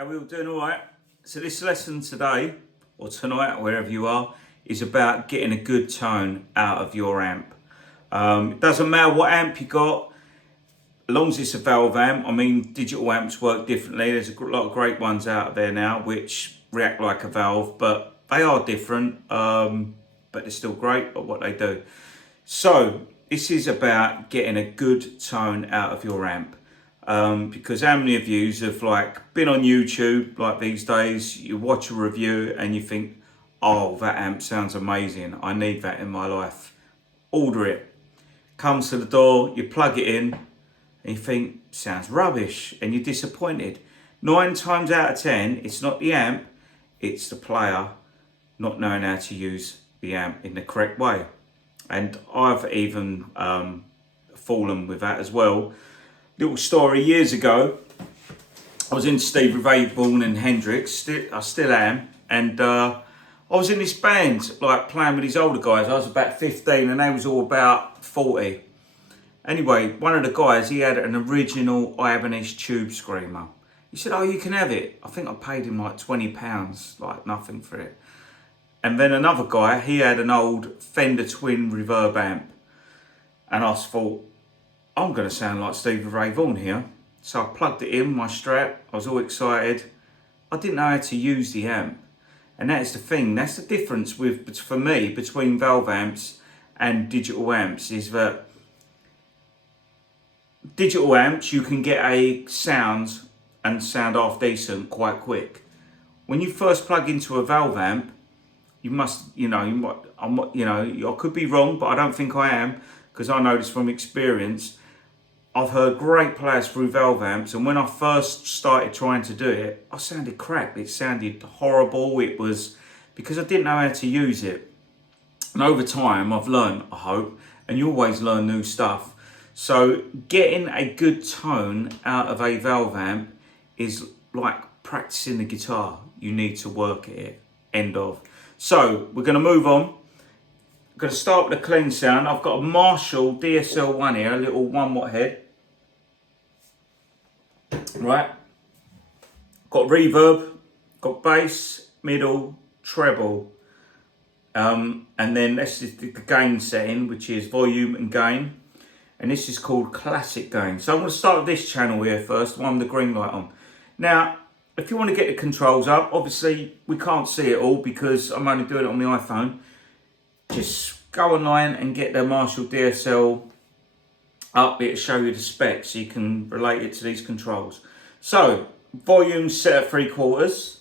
How are we all doing? All right. So this lesson today, or tonight, or wherever you are, is about getting a good tone out of your amp. It doesn't matter what amp you got, as long as it's a valve amp. I mean, digital amps work differently. There's a lot of great ones out there now which react like a valve, but they are different. But they're still great at what they do. So this is about getting a good tone out of your amp. Because how many of you have been on YouTube like these days, you watch a review and you think, oh, that amp sounds amazing, I need that in my life. Order it. Comes to the door, you plug it in and you think, sounds rubbish, and you're disappointed. 9 times out of 10, it's not the amp, it's the player not knowing how to use the amp in the correct way. And I've even fallen with that as well. Little story, years ago, I was in Stevie Ray Vaughan and Hendrix, I still am, and I was in this band, like playing with these older guys. I was about 15 and they was all about 40. Anyway, one of the guys, he had an original Ibanez Tube Screamer. He said, oh, you can have it. I think I paid him like £20, like nothing for it. And then another guy, he had an old Fender Twin reverb amp. And I thought, I'm going to sound like Stevie Ray Vaughan here. So I plugged it in, my Strat. I was all excited. I didn't know how to use the amp. And that is the thing. That's the difference for me between valve amps and digital amps, is that digital amps, you can get a sound and sound half decent quite quick. When you first plug into a valve amp, you must, I could be wrong, but I don't think I am, because I know this from experience. I've heard great players through valve amps, and when I first started trying to do it, I sounded crap. It sounded horrible. It was because I didn't know how to use it. And over time, I've learned, I hope, and you always learn new stuff. So getting a good tone out of a valve amp is like practicing the guitar. You need to work at it. End of. So we're going to move on. I'm going to start with a clean sound. I've got a Marshall DSL-1 here, a little 1 watt head. Right. Got reverb, got bass, middle, treble. And then this is the gain setting, which is volume and gain. And this is called classic gain. So I'm going to start with this channel here first, the one with the green light on. Now, if you want to get the controls up, obviously we can't see it all because I'm only doing it on my iPhone. Just go online and get the Marshall DSL up. It'll show you the specs so you can relate it to these controls. So, volume set at 3/4.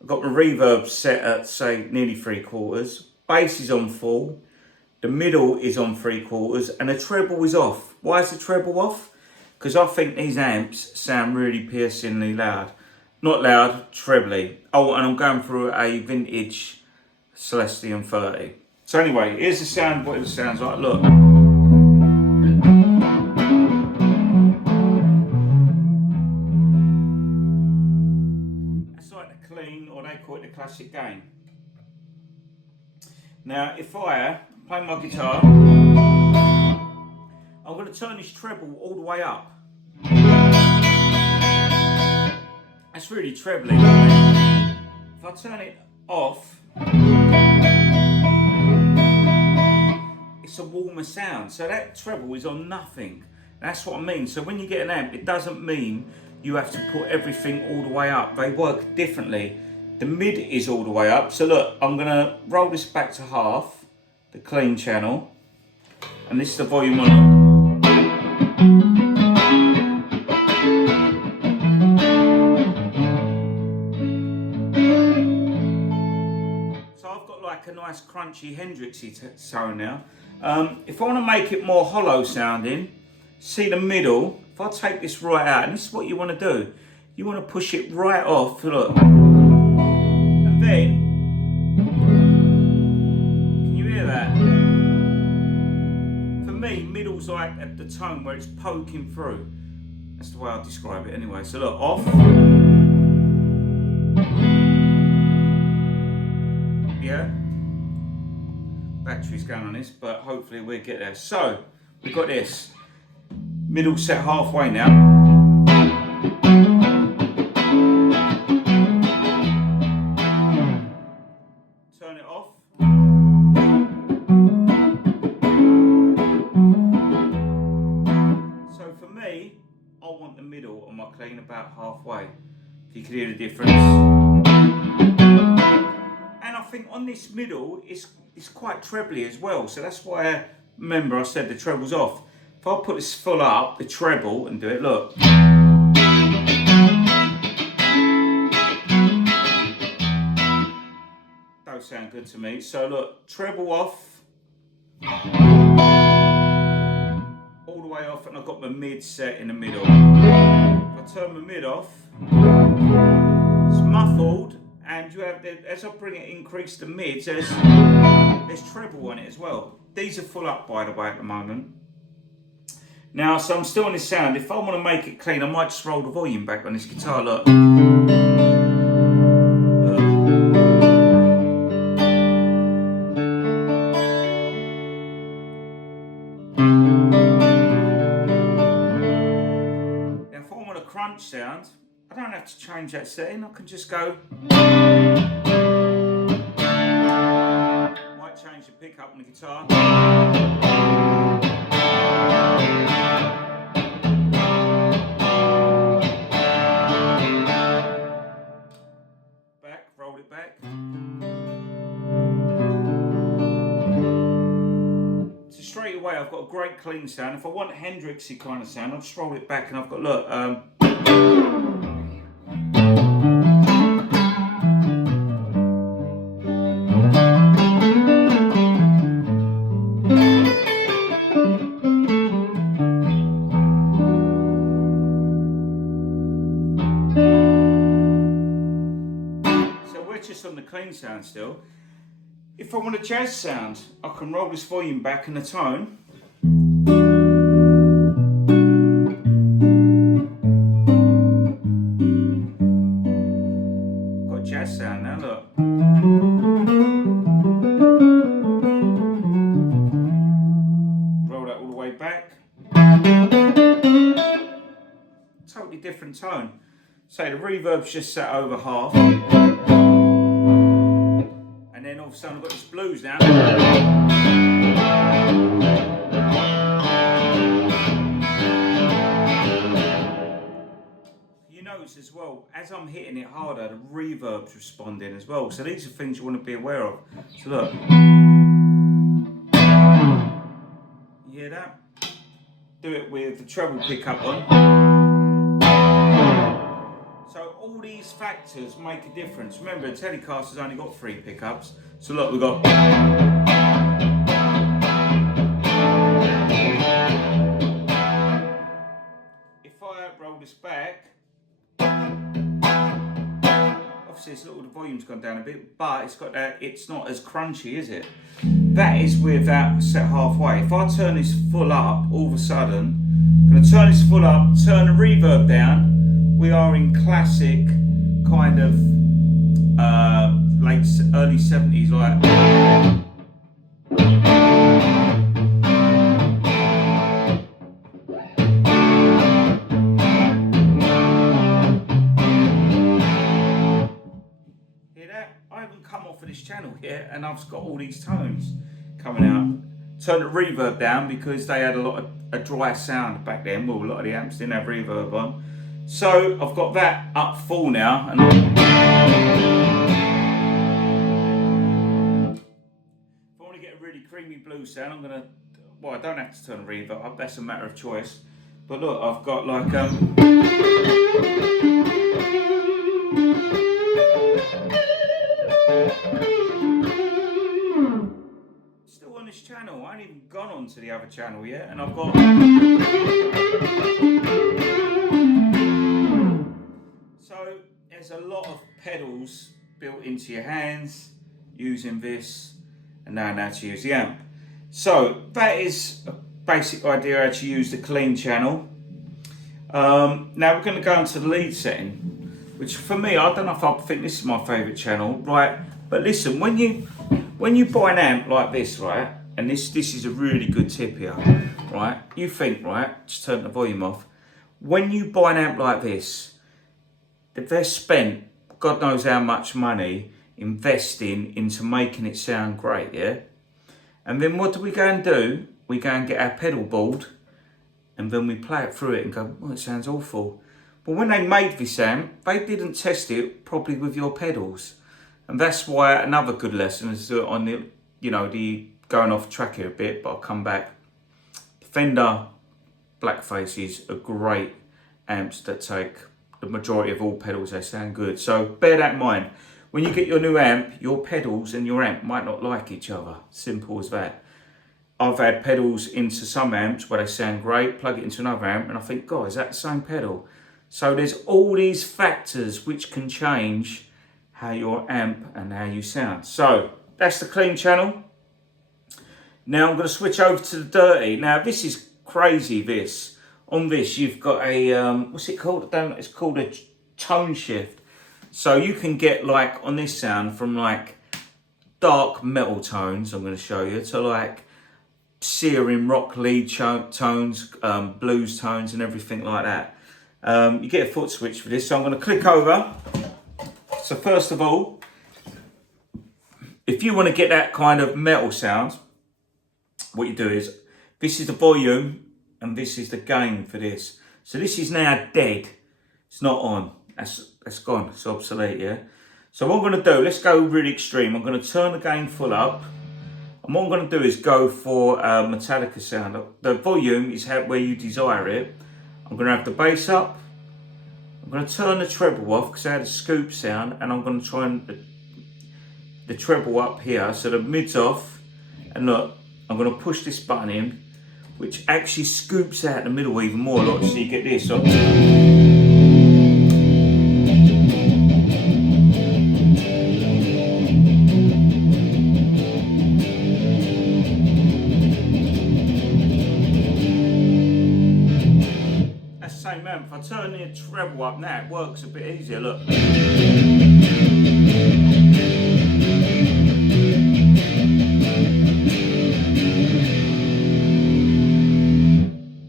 I've got my reverb set at, say, nearly 3/4. Bass is on full. The middle is on 3/4 and the treble is off. Why is the treble off? Because I think these amps sound really piercingly loud. Not loud, trebly. Oh, and I'm going through a vintage Celestion 30. So anyway, here's the sound, what it sounds like. Look. That's like the clean, or they call it the classic gain. Now, if I play my guitar, I'm going to turn this treble all the way up. That's really trebly. If I turn it off, it's a warmer sound. So that treble is on nothing. That's what I mean. So when you get an amp, it doesn't mean you have to put everything all the way up. They work differently. The mid is all the way up. So look, I'm going to roll this back to half, the clean channel. And this is the volume on. A nice crunchy Hendrixy sound now. If I want to make it more hollow sounding, see the middle, if I take this right out, and this is what you want to do, you want to push it right off, look, and then, can you hear that? For me, middle's like at the tone where it's poking through. That's the way I describe it anyway. So look, off. Yeah. Battery's going on this, but hopefully we'll get there. So, we've got this. Middle set halfway now. If you can hear the difference. And I think on this middle, it's quite trebly as well. So that's why, remember I said the treble's off. If I put this full up, the treble, and do it, look. Don't sound good to me. So look, treble off. All the way off, and I've got my mid set in the middle. If I turn my mid off, it's muffled, and you have as I bring it increase the mids, there's treble on it as well. These are full up, by the way, at the moment. Now, so I'm still on this sound. If I want to make it clean, I might just roll the volume back on this guitar. Look. Crunch sound, I don't have to change that setting, I can just go. Might change the pickup on the guitar. Back, roll it back. So straight away I've got a great clean sound. If I want Hendrixy kind of sound, I'll just roll it back and I've got, look, just on the clean sound still. If I want a jazz sound, I can roll this volume back and the tone. Got a jazz sound now, look. Roll that all the way back. Totally different tone. Say the reverb's just set over half. And then all of a sudden I've got this blues now. You notice as well, as I'm hitting it harder, the reverb's responding as well. So these are things you want to be aware of. So look. You hear that? Do it with the treble pickup on. So all these factors make a difference. Remember, a Telecaster's only got 3 pickups. So look, we've got. If I roll this back, obviously it's little, the volume's gone down a bit, but it's got that. It's not as crunchy, is it? That is with that set halfway. If I turn this full up, all of a sudden, I'm going to turn this full up, turn the reverb down. We are in classic kind of early 70s, like. Hear that? I haven't come off of this channel yet, and I've got all these tones coming out. Turn the reverb down because they had a dry sound back then. Well, a lot of the amps didn't have reverb on. So I've got that up full now, and if I want to get a really creamy blues sound, I'm gonna. Well, I don't have to turn the reverb up. That's a matter of choice. But look, I've got like still on this channel. I ain't even gone on to the other channel yet, and I've got. So there's a lot of pedals built into your hands using this, and now how to use the amp. So that is a basic idea how to use the clean channel. Now we're going to go into the lead setting, which for me, I don't know if I think this is my favourite channel, right? But listen, when you buy an amp like this, right, and this is a really good tip here, right? You think, right, just turn the volume off. When you buy an amp like this, if they're spent God knows how much money investing into making it sound great, yeah? And then what do we go and do? We go and get our pedal board, and then we play it through it and go, oh, it sounds awful. But when they made this amp, they didn't test it properly with your pedals. And that's why another good lesson is on the, the going off track here a bit, but I'll come back. Fender Blackfaces are great amps that take the majority of all pedals. They sound good. So bear that in mind. When you get your new amp, your pedals and your amp might not like each other. Simple as that. I've had pedals into some amps where they sound great, plug it into another amp, and I think, God, is that the same pedal? So there's all these factors which can change how your amp and how you sound. So that's the clean channel. Now I'm going to switch over to the dirty. Now this is crazy, this. On this you've got a, what's it called? It's called a tone shift. So you can get like on this sound from like dark metal tones, I'm going to show you, to like searing rock lead tones, blues tones and everything like that. You get a foot switch for this, so I'm going to click over. So first of all, if you want to get that kind of metal sound, what you do is, this is the volume and this is the gain for this. So this is now dead, it's not on, that's gone, it's obsolete, yeah? So what I'm going to do, let's go really extreme. I'm going to turn the gain full up, and what I'm going to do is go for a Metallica sound. The volume is where you desire it. I'm going to have the bass up. I'm going to turn the treble off because I had a scoop sound, and I'm going to try and the treble up here, so the mid's off. And look, I'm going to push this button in, which actually scoops out the middle even more. Look, so you get this. So if I turn the treble up now, it works a bit easier, look.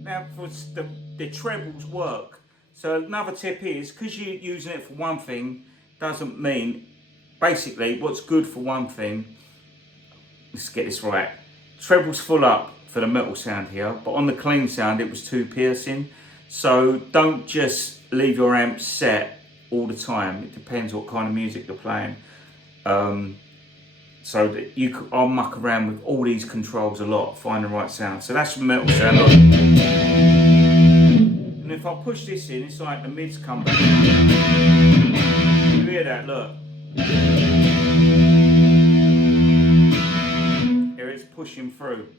Now for the trebles work. So another tip is, because you're using it for one thing, doesn't mean, basically what's good for one thing, let's get this right, treble's full up for the metal sound here, but on the clean sound it was too piercing. So don't just leave your amp set all the time. It depends what kind of music you're playing. So that I'll muck around with all these controls a lot, find the right sound. So that's the metal sound. And if I push this in, it's like the mids come back. You hear that? Look. Here it's pushing through.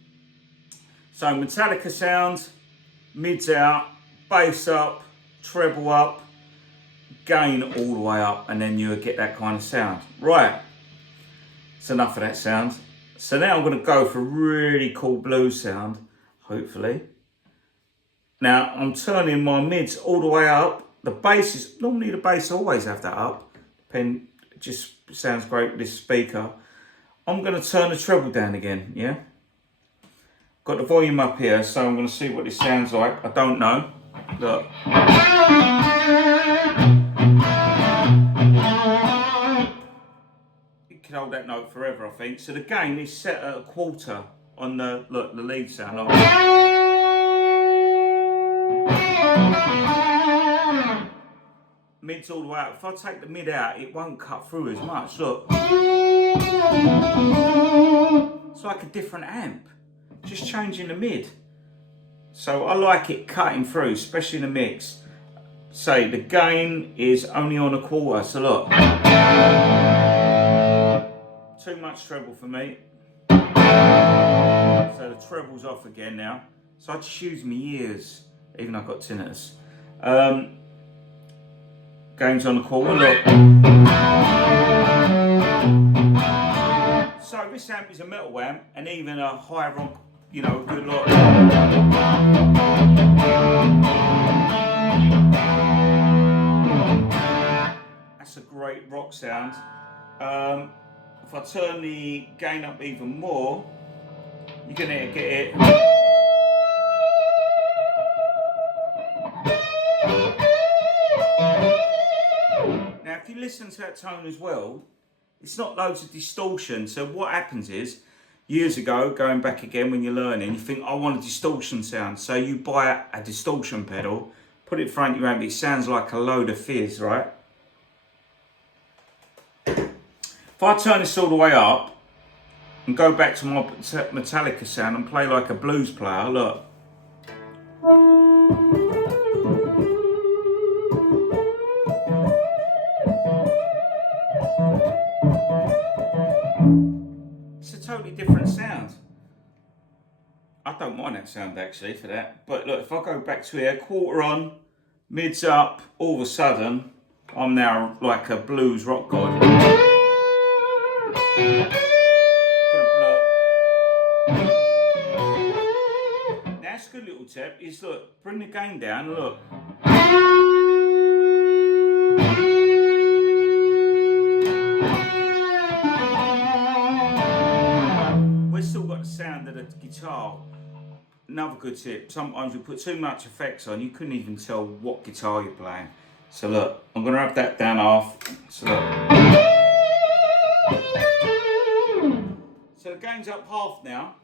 So Metallica sound, mids out, bass up, treble up, gain all the way up, and then you get that kind of sound. Right, it's enough of that sound. So now I'm going to go for a really cool blues sound, hopefully. Now I'm turning my mids all the way up. The bass is, normally the bass I always have that up. It just sounds great with this speaker. I'm going to turn the treble down again, yeah? Got the volume up here, so I'm going to see what this sounds like. I don't know. Look. You can hold that note forever, I think. So the gain is set at a quarter on the, look, the lead sound. Look. Mid's all the way out. If I take the mid out, it won't cut through as much. Look. It's like a different amp. Just changing the mid. So I like it cutting through, especially in the mix. Say the gain is only on a quarter, so look. Too much treble for me. So the treble's off again now. So I just use my ears, even though I've got tinnitus. Gain's on the quarter, look. So this amp is a metal amp, and even a high rock, you know, a good lot. That's a great rock sound. If I turn the gain up even more, you're gonna get it. Now, if you listen to that tone as well, it's not loads of distortion. So what happens is, years ago, going back again when you're learning, you think, I want a distortion sound. So you buy a distortion pedal, put it in front of your amp, it sounds like a load of fizz, right? If I turn this all the way up and go back to my Metallica sound and play like a blues player, look. It's a totally different sound. I don't mind that sound actually for that. But look, if I go back to here, quarter on, mids up, all of a sudden, I'm now like a blues rock god. That's a good little tip. Is look, bring the gain down, look. We've still got the sound of the guitar. Another good tip, sometimes you put too much effects on, you couldn't even tell what guitar you're playing. So look, I'm going to have that down half. So look. So the gain's up half now.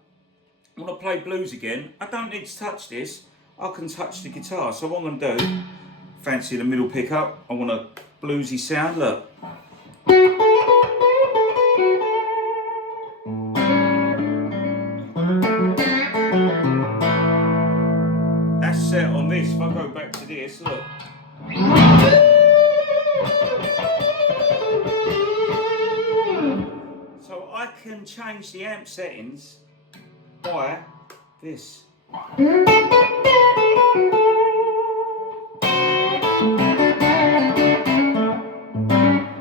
I want to play blues again. I don't need to touch this. I can touch the guitar. So what I'm going to do, fancy the middle pickup. I want a bluesy sound, look. Set on this, if I go back to this, look. So I can change the amp settings by this.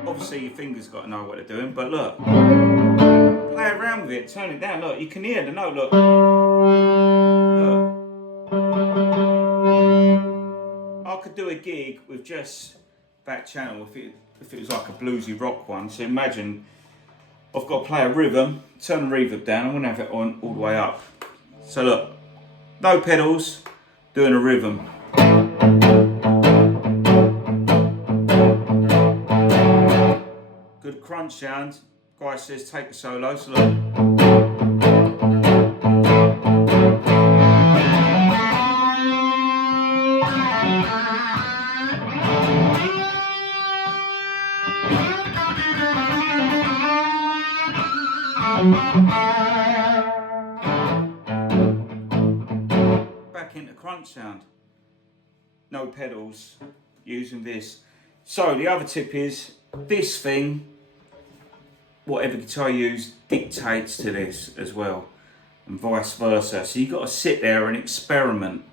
Obviously your fingers got to know what they're doing, but look. Play around with it, turn it down, look, you can hear the note, look. Look. I could do a gig with just that channel if it was like a bluesy rock one. So imagine I've got to play a rhythm, turn the reverb down, I'm going to have it on all the way up. So look, no pedals, doing a rhythm. Good crunch sound. Guy says take the solo, so look. Back into crunch sound. No pedals, using this. So the other tip is, this thing, whatever guitar you use, dictates to this as well, and vice versa. So you've got to sit there and experiment.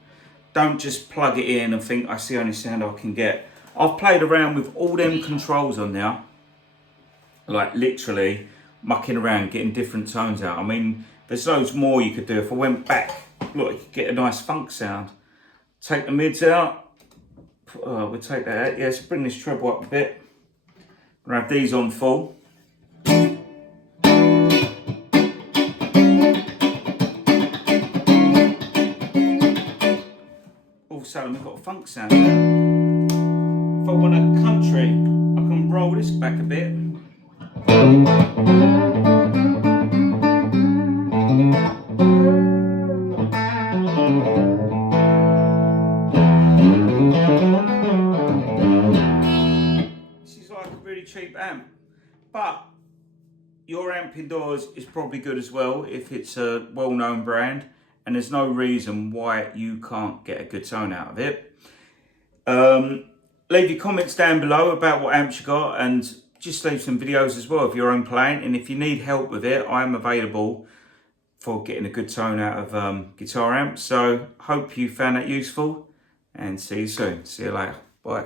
Don't just plug it in and think, that's the only sound I can get. I've played around with all them controls on now, like literally mucking around, getting different tones out. I mean, there's loads more you could do. If I went back, look, you could get a nice funk sound. Take the mids out. We'll take that out. Yes, bring this treble up a bit. We'll have these on full. All of a sudden we've got a funk sound now. If I want a country, I can roll this back a bit. This is like a really cheap amp, but your amp indoors is probably good as well if it's a well-known brand, and there's no reason why you can't get a good tone out of it. Leave your comments down below about what amps you got, and just leave some videos as well of your own playing. And if you need help with it, I am available for getting a good tone out of guitar amps. So hope you found that useful, and see you soon. See you later. Bye.